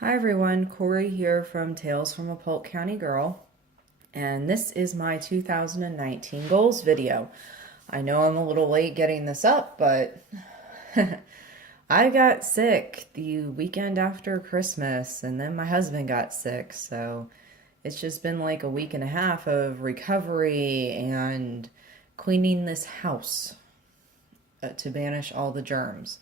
Hi everyone, Corey here from Tales from a Polk County Girl, and this is my 2019 goals video. I know I'm a little late getting this up, but I got sick the weekend after Christmas, and then my husband got sick, so it's just been like a week and a half of recovery and cleaning this house to banish all the germs.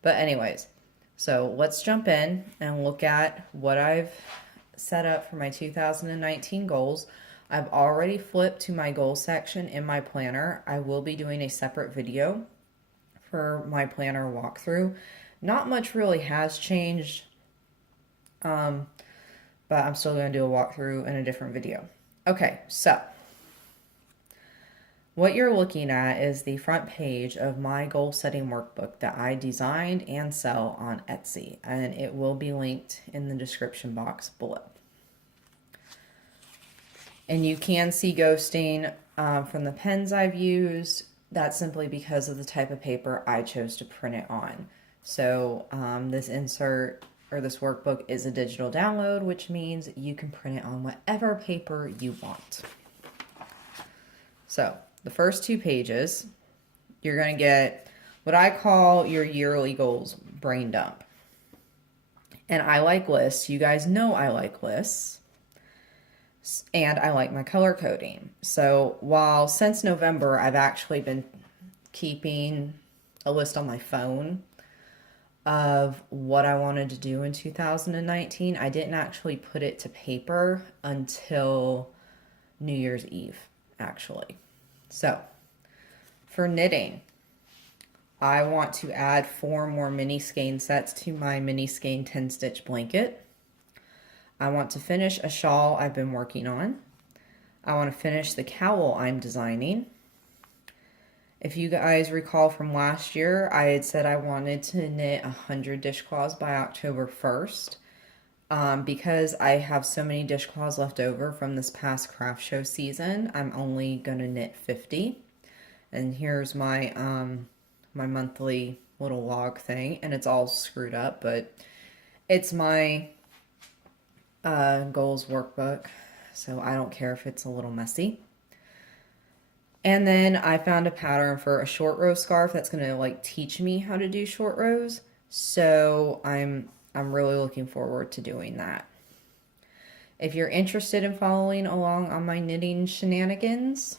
But anyways, so let's jump in and look at what I've set up for my 2019 goals. I've already flipped to my goal section in my planner. I will be doing a separate video for my planner walkthrough. Not much really has changed, but I'm still going to do a walkthrough in a different video. Okay, so what you're looking at is the front page of my goal setting workbook that I designed and sell on Etsy, and it will be linked in the description box below. And you can see ghosting from the pens I've used. That's simply because of the type of paper I chose to print it on. So this insert or this workbook is a digital download, which means you can print it on whatever paper you want. So the first two pages, you're going to get what I call your yearly goals brain dump. And I like lists. You guys know I like lists. And I like my color coding. So while since November, I've actually been keeping a list on my phone of what I wanted to do in 2019, I didn't actually put it to paper until New Year's Eve, actually. So for knitting, I want to add 4 more mini skein sets to my mini skein 10 stitch blanket. I want to finish a shawl I've been working on. I want to finish the cowl I'm designing. If you guys recall from last year, I had said I wanted to knit 100 dishcloths by October 1st. Because I have so many dishcloths left over from this past craft show season, I'm only going to knit 50. And here's my my monthly little log thing, and it's all screwed up, but it's my Goals Workbook, so I don't care if it's a little messy. And then I found a pattern for a short row scarf that's going to like teach me how to do short rows, so I'm really looking forward to doing that. If you're interested in following along on my knitting shenanigans,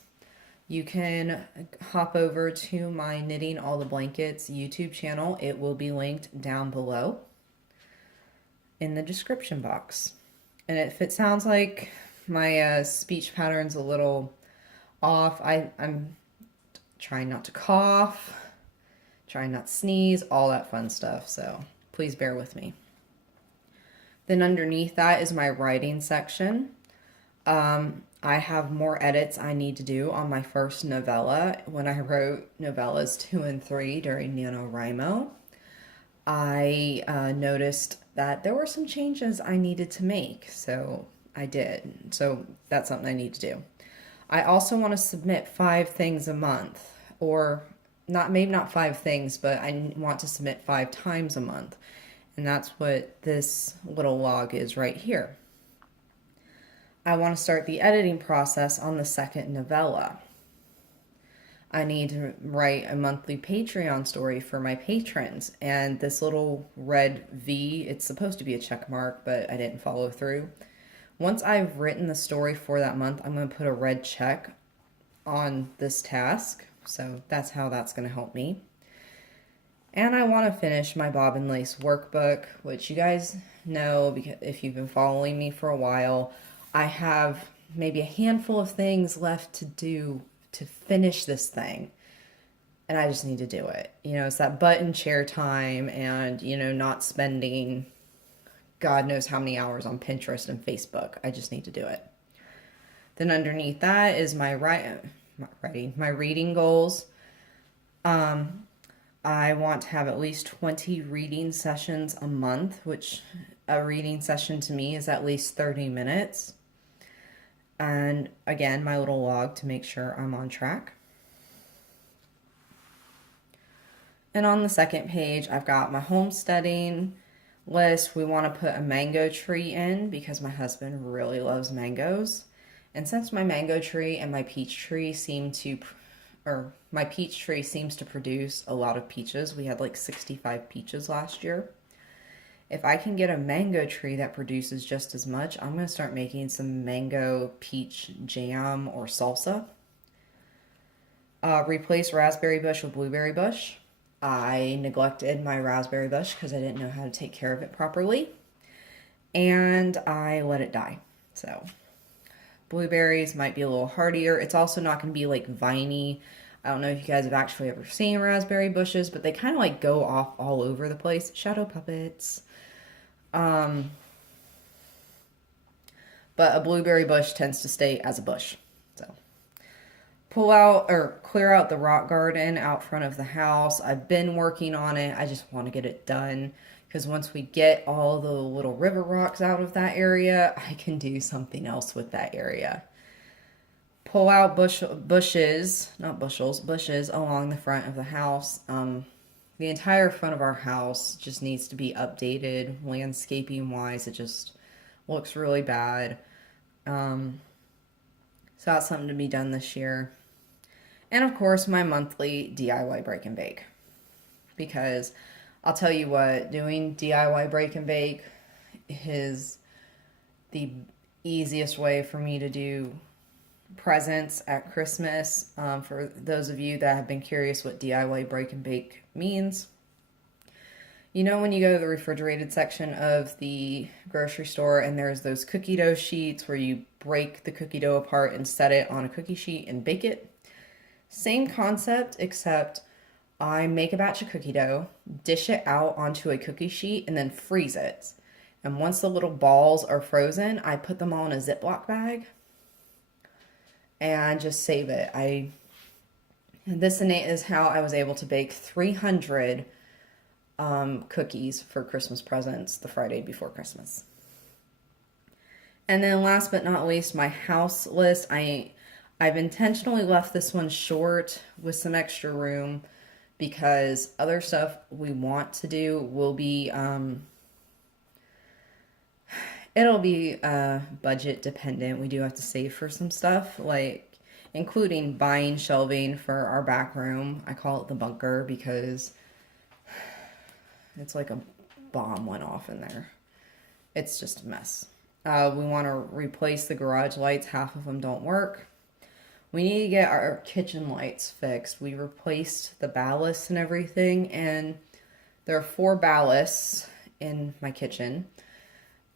you can hop over to my Knitting All the Blankets YouTube channel. It will be linked down below in the description box. And if it sounds like my speech pattern's a little off, I'm trying not to cough, trying not to sneeze, all that fun stuff, so please bear with me. Then underneath that is my writing section. I have more edits I need to do on my first novella. When I wrote novellas 2 and 3 during NaNoWriMo, I noticed that there were some changes I needed to make, so I did. So that's something I need to do. I also want to submit 5 things a month, or maybe not 5 things, but I want to submit 5 times a month. And that's what this little log is right here. I want to start the editing process on the second novella. I need to write a monthly Patreon story for my patrons. And this little red V, it's supposed to be a check mark, but I didn't follow through. Once I've written the story for that month, I'm going to put a red check on this task. So that's how that's going to help me. And I want to finish my Bob and Lace workbook, which you guys know because if you've been following me for a while, I have maybe a handful of things left to do to finish this thing. And I just need to do it. You know, it's that button chair time and, you know, not spending God knows how many hours on Pinterest and Facebook. I just need to do it. Then underneath that is my reading goals. I want to have at least 20 reading sessions a month, which a reading session to me is at least 30 minutes. And again, my little log to make sure I'm on track. And on the second page, I've got my homesteading, list, we want to put a mango tree in because my husband really loves mangoes. And since my mango tree and my peach tree my peach tree seems to produce a lot of peaches. We had like 65 peaches last year. If I can get a mango tree that produces just as much, I'm going to start making some mango peach jam or salsa. Replace raspberry bush with blueberry bush. I neglected my raspberry bush because I didn't know how to take care of it properly. And I let it die. So blueberries might be a little hardier. It's also not going to be like viney. I don't know if you guys have actually ever seen raspberry bushes, but they kind of like go off all over the place. Shadow puppets. But a blueberry bush tends to stay as a bush. So pull out or clear out the rock garden out front of the house. I've been working on it. I just want to get it done because once we get all the little river rocks out of that area, I can do something else with that area. Pull out bushes along the front of the house. The entire front of our house just needs to be updated landscaping wise. It just looks really bad. So that's something to be done this year. And of course, my monthly DIY break and bake. Because I'll tell you what, doing DIY break and bake is the easiest way for me to do presents at Christmas. For those of you that have been curious what DIY break and bake means, you know when you go to the refrigerated section of the grocery store and there's those cookie dough sheets where you break the cookie dough apart and set it on a cookie sheet and bake it? Same concept, except I make a batch of cookie dough, dish it out onto a cookie sheet, and then freeze it. And once the little balls are frozen, I put them all in a Ziploc bag and just save it. This is how I was able to bake 300 cookies for Christmas presents the Friday before Christmas. And then last but not least, my house list. I've intentionally left this one short with some extra room because other stuff we want to do will be, it'll be budget dependent. We do have to save for some stuff, like including buying shelving for our back room. I call it the bunker because it's like a bomb went off in there. It's just a mess. We want to replace the garage lights. Half of them don't work. We need to get our kitchen lights fixed. We replaced the ballasts and everything, and there are 4 ballasts in my kitchen,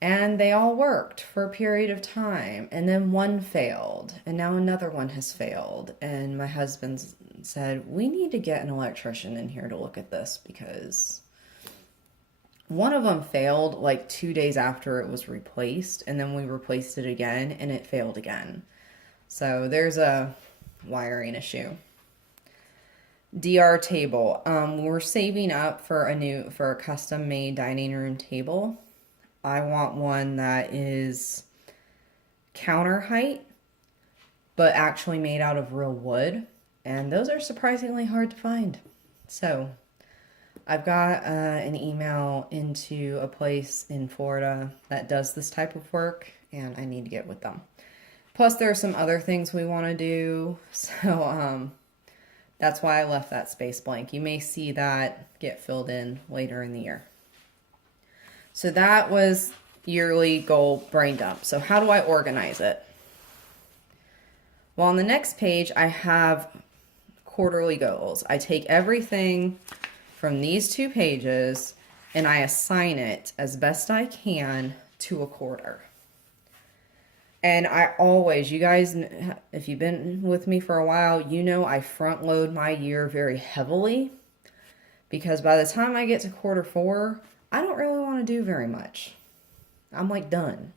and they all worked for a period of time, and then one failed, and now another one has failed, and my husband said, we need to get an electrician in here to look at this because one of them failed like 2 days after it was replaced, and then we replaced it again, and it failed again. So there's a wiring issue. DR table. We're saving up for a custom made dining room table. I want one that is counter height, but actually made out of real wood. And those are surprisingly hard to find. So I've got an email into a place in Florida that does this type of work, and I need to get with them. Plus, there are some other things we want to do, so that's why I left that space blank. You may see that get filled in later in the year. So that was yearly goal brain dump. So how do I organize it? Well, on the next page, I have quarterly goals. I take everything from these 2 pages and I assign it as best I can to a quarter. And I always, you guys, if you've been with me for a while, you know I front load my year very heavily because by the time I get to quarter 4, I don't really want to do very much. I'm like done.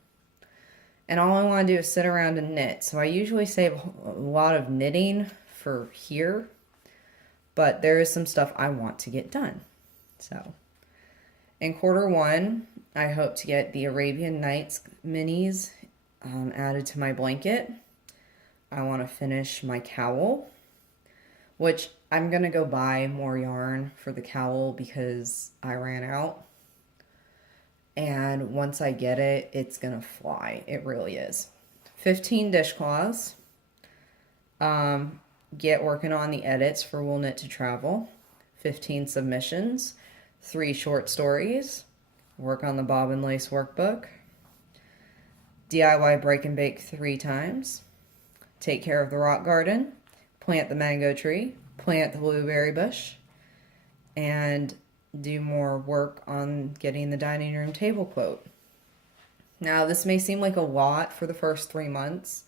And all I want to do is sit around and knit. So I usually save a lot of knitting for here, but there is some stuff I want to get done. So in quarter 1, I hope to get the Arabian Nights minis added to my blanket. I want to finish my cowl, which I'm going to go buy more yarn for the cowl because I ran out. and once I get it, it's gonna fly. It really is. 15 dishcloths. Get working on the edits for Wool Knit to Travel. 15 submissions. 3 short stories. Work on the bobbin lace workbook. DIY break and bake 3 times. Take care of the rock garden. Plant the mango tree. Plant the blueberry bush. And do more work on getting the dining room table quote. Now, this may seem like a lot for the first 3 months,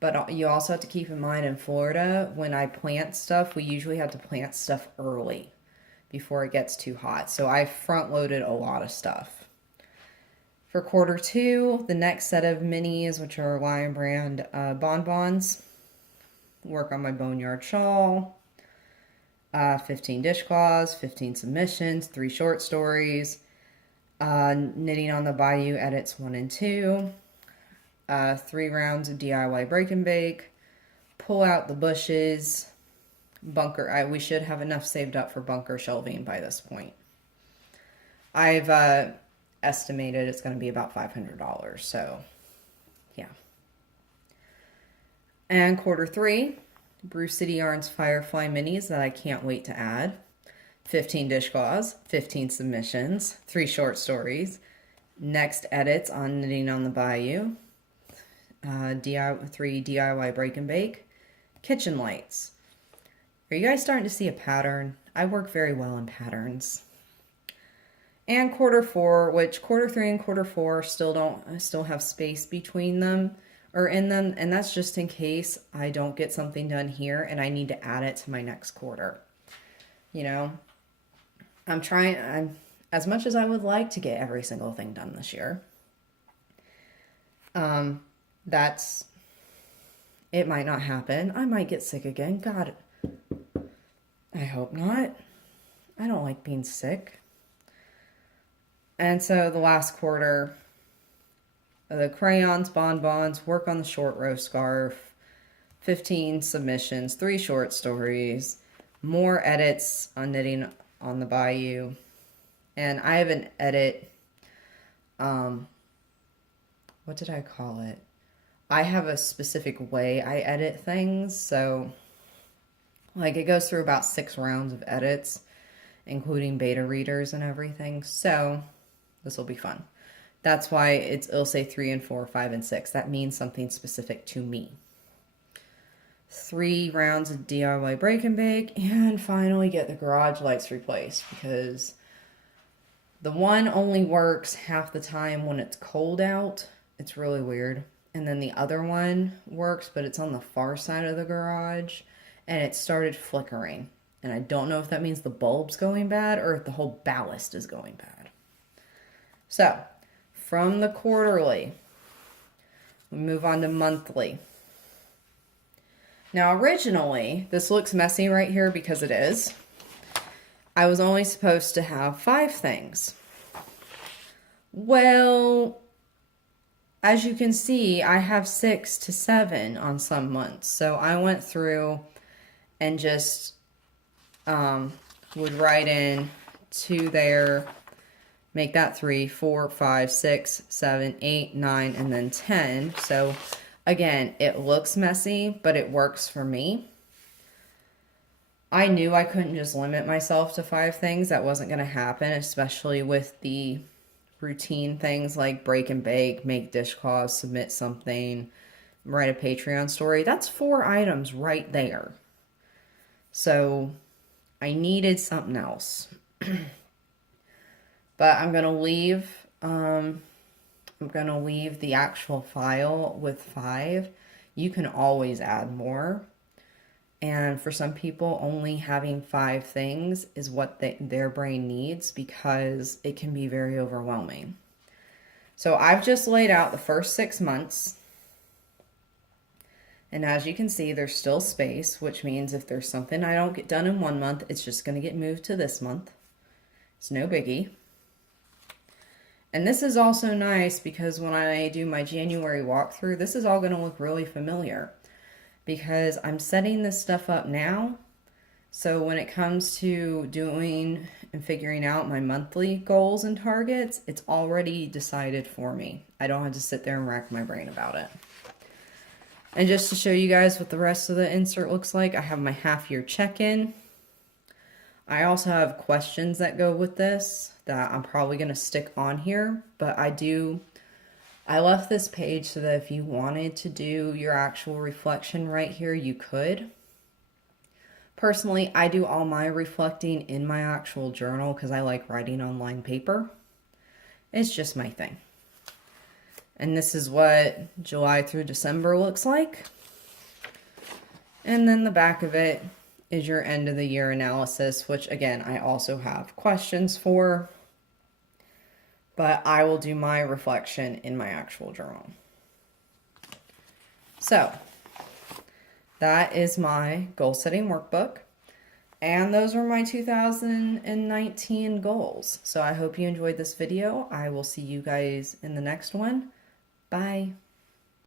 but you also have to keep in mind in Florida, when I plant stuff, we usually have to plant stuff early before it gets too hot. So I front loaded a lot of stuff. For quarter 2, the next set of minis, which are Lion Brand bonbons, work on my boneyard shawl, 15 dishcloths, 15 submissions, 3 short stories, knitting on the Bayou edits 1 and 2, 3 rounds of DIY break and bake, pull out the bushes, bunker. We should have enough saved up for bunker shelving by this point. I've estimated it's going to be about $500, so yeah. And quarter 3, Brew City Yarns Firefly minis that I can't wait to add. 15 dishcloths, 15 submissions, 3 short stories, next edits on knitting on the Bayou, 3 DIY break and bake, kitchen lights. Are you guys starting to see a pattern? I work very well in patterns. And quarter 4, which quarter 3 and quarter 4 still have space between them or in them, and that's just in case I don't get something done here and I need to add it to my next quarter. You know, I'm as much as I would like to get every single thing done this year. It might not happen. I might get sick again. God, I hope not. I don't like being sick. And so the last quarter, the crayons, bonbons, work on the short row scarf, 15 submissions, 3 short stories, more edits on knitting on the Bayou. And I have an edit, what did I call it? I have a specific way I edit things. So like it goes through about 6 rounds of edits, including beta readers and everything. So this will be fun. That's why it'll say 3 and 4, 5 and 6. That means something specific to me. 3 rounds of DIY break and bake, and finally get the garage lights replaced, because the one only works half the time when it's cold out. It's really weird. And then the other one works, but it's on the far side of the garage, and it started flickering. And I don't know if that means the bulb's going bad or if the whole ballast is going bad. So, from the quarterly, we move on to monthly. Now, originally, this looks messy right here because it is. I was only supposed to have 5 things. Well, as you can see, I have 6 to 7 on some months. So I went through and just would write in 2 there, make that 3, 4, 5, 6, 7, 8, 9, and then 10. So again, it looks messy, but it works for me. I knew I couldn't just limit myself to 5 things. That wasn't going to happen, especially with the routine things like break and bake, make dishcloths, submit something, write a Patreon story. That's 4 items right there. So I needed something else. But I'm going to leave the actual file with 5. You can always add more. And for some people, only having 5 things is what their brain needs, because it can be very overwhelming. So I've just laid out the first 6 months. And as you can see, there's still space, which means if there's something I don't get done in one month, it's just going to get moved to this month. It's no biggie. And this is also nice because when I do my January walkthrough, this is all going to look really familiar, because I'm setting this stuff up now. So when it comes to doing and figuring out my monthly goals and targets, it's already decided for me. I don't have to sit there and rack my brain about it. And just to show you guys what the rest of the insert looks like, I have my half-year check-in. I also have questions that go with this that I'm probably going to stick on here, but I left this page so that if you wanted to do your actual reflection right here, you could. Personally, I do all my reflecting in my actual journal because I like writing on lined paper. It's just my thing. And this is what July through December looks like. And then the back of it is your end of the year analysis, which again, I also have questions for. But I will do my reflection in my actual journal. So, that is my goal setting workbook. And those are my 2019 goals. So I hope you enjoyed this video. I will see you guys in the next one. Bye.